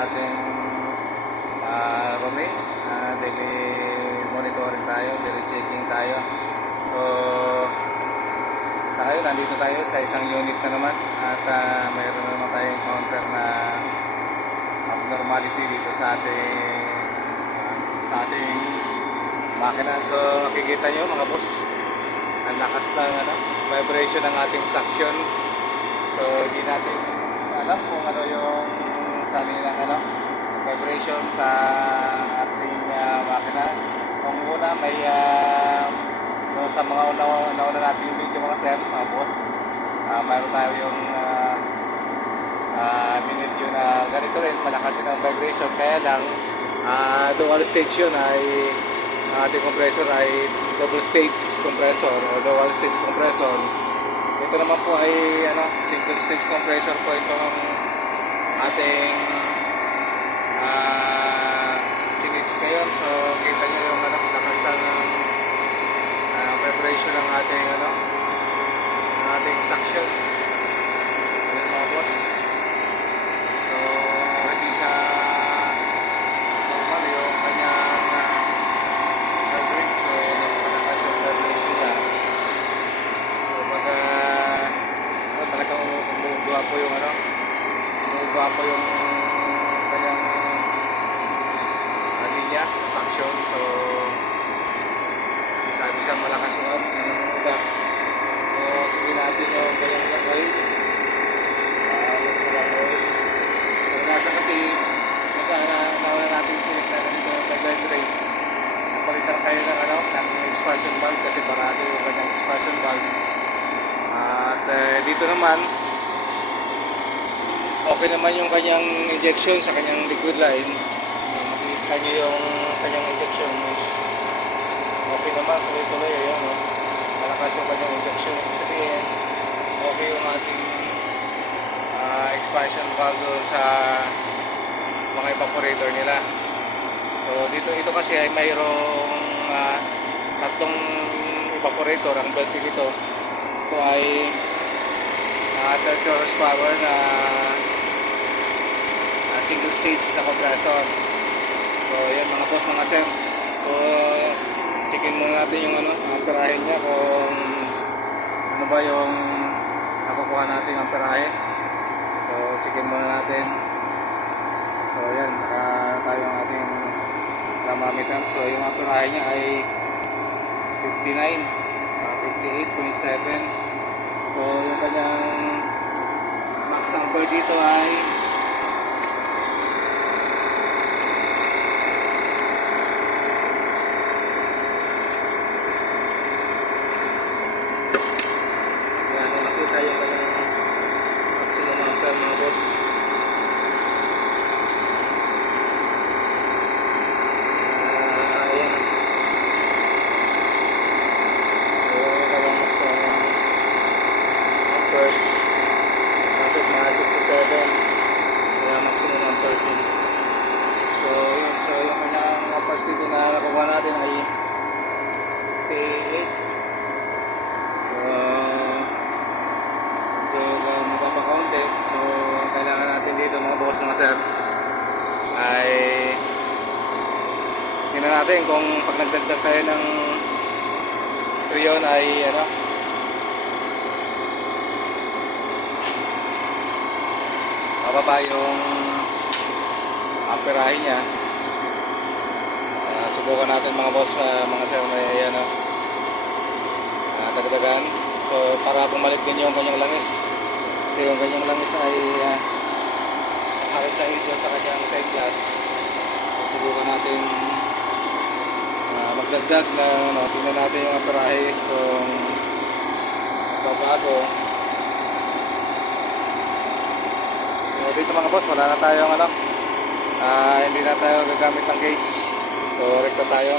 sa ating roaming. Daily monitoring tayo, daily checking tayo. So sa ngayon nandito tayo sa isang unit na naman at mayroon na naman tayong counter na abnormality dito sa ating makina. So makikita nyo mga boss, ang lakas ng vibration ng ating suction. So hindi natin alam kung ano yung sali ng vibration sa ating makina. Kung una may sa mga una natin video mga sir, mga boss, mayroon tayo yung minidyo na ganito rin, malakasin ang vibration. Kaya lang dual stage yun, ay ating compressor ay double stage compressor o dual stage compressor. Ito naman po ay single stage compressor po itong ating sinich ngayon. So kita nyo yung lakas ng vibration ng ating suction. Ayan mga boss. So hindi siya normal yung kanyang vibration. So napakalakas yung vibration niya. So pagka talagang umuugwa po yung kanyang linya sa suction. So sabi siya malakas yung umuugwa. So sige natin yung kanyang oil. Nasa kasi nauna natin silik na dito sa blend rate. Napalitan kayo ng expansion valve kasi parado yung kanyang expansion valve. At dito naman okay naman yung kanyang injection sa kanyang liquid line. Makikita nyo yung kanyang injection okay naman, tuloy-tuloy. Ayan, malakas yung kanyang injection. Ibig sabihin okay yung ating expansion valve sa mga evaporator nila. So ito kasi ay mayroong tatlong evaporator. Ang belt nito ito ay 30 horsepower na single stage na compressor. So yan mga boss, mga sir. So checkin muna natin yung amperahe niya, kung ano ba yung nakukuha natin ang amperahe. So checkin muna natin. So yan, naka tayo ang ating thermometer. So yung amperahe niya ay 58.7. So yung kanyang max ampere dito ay nakita yung kanyang maximum ampere mga boss. Ayan. So yung kanyang maximum amperes, tapos mga 67, kaya maximum amperes yun. So yun, so yung kanyang amperes dito na nakuha natin ay 58. Magpapakaunti. So kailangan natin dito mga boss, mga sir, ay tingnan natin kung pag nagdagdag tayo ng freon ay bababa yung amperahe niya. Subukan natin mga boss, mga sir, may dagdagan. So para bumalik din yung kanyang langis. Kasi yung kanyang langis ay sa side sa kanyang side glass. So subukan natin magdagdag na tingnan natin yung amperahe kung babago. So dito mga boss, wala na tayong hindi na tayo gagamit ng gauge. So rekta tayo.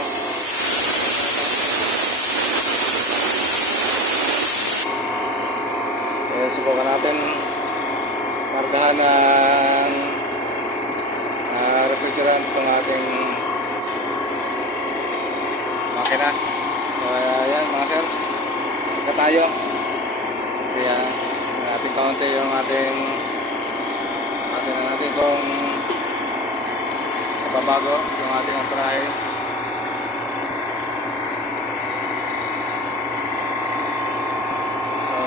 Subukan natin margahan ng refrigerant itong ating makina. So ayan mga sir, ika tayo. Kaya natin kaunti yung ating kung magbabago yung ating amperahe. So,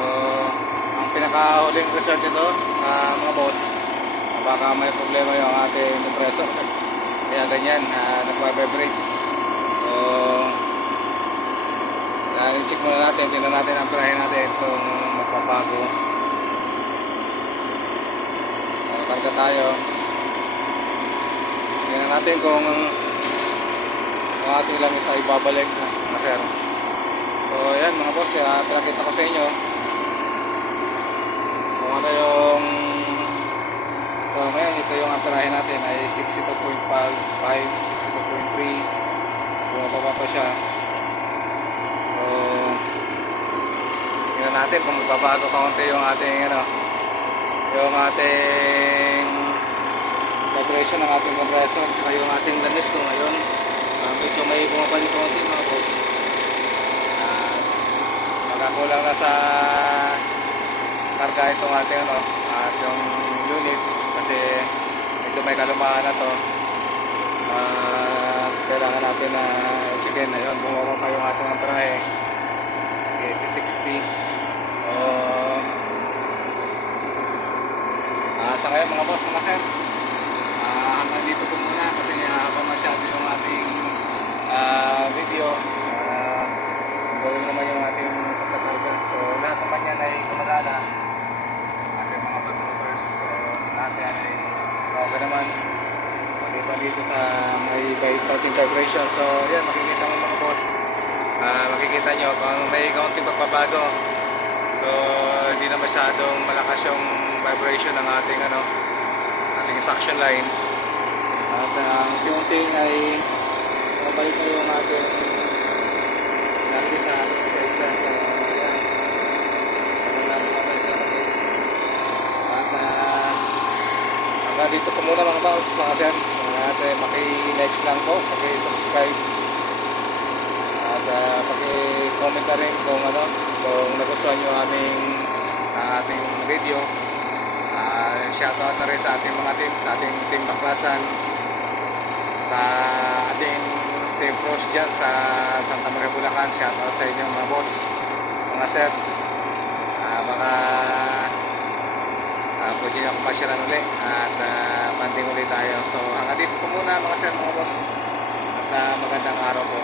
ang pinakahuling result nito, mga boss, baka may problema yung ating compressor. Kaya ganyan, nagpa-vibrate. So, i-check muna natin, tingnan natin ang amperahe natin kung magpapago. Karga tayo. Tingnan natin kung ating lang isa ibabalik na sir. So ayan mga boss, pinakita ko sa inyo kung ano yung, so ngayon ito yung amperahe natin ay 62.5, 62.3, bumababa pa siya. So tingnan natin kung magbabago kaunti yung ating yung ating vibration ng ating compressor tsaka yung ating langis ko ngayon. Medyo may bumabalik konti mga boss. Magkakulang na sa karga itong ating yung unit kasi medyo may kalumaan na to. Kailangan natin na checkin. Ayun, bumaba pa yung ating amperahe. Okay, 60. Sa ngayon mga boss, mga sir, hanggang dito po muna kasi haba masyado yung ating video. Gawin naman yung ating pagkakarga. So lahat naman yan ay gumagana. Ating mga pag-movers. So lahat yan ay okay naman. Maliban dito sa may fighting vibration. So yan, makikita mo mga boss. Makikita nyo kung may kaunting pagbabago. So hindi na masyadong malakas yung vibration ng ating ating suction line. At ang unting ay mabalik na yung ating langis sa ating isa-isa. So yan, mabalik na langis. At hanggang dito po muna mga boss, mga sir. At maki-likes lang po, maki-subscribe. At paki-comment na rin kung kung nagustuhan nyo ating video. Shoutout na rin sa ating mga team, sa ating team Baklasan, sa ating team Frost dyan sa Santa Maria, Bulacan. Shoutout sa inyo mga boss, mga sir. Baka pwede nyo akong pasyaran ulit at banding ulit tayo. So hanggang dito po muna mga sir, mga boss, at magandang araw po.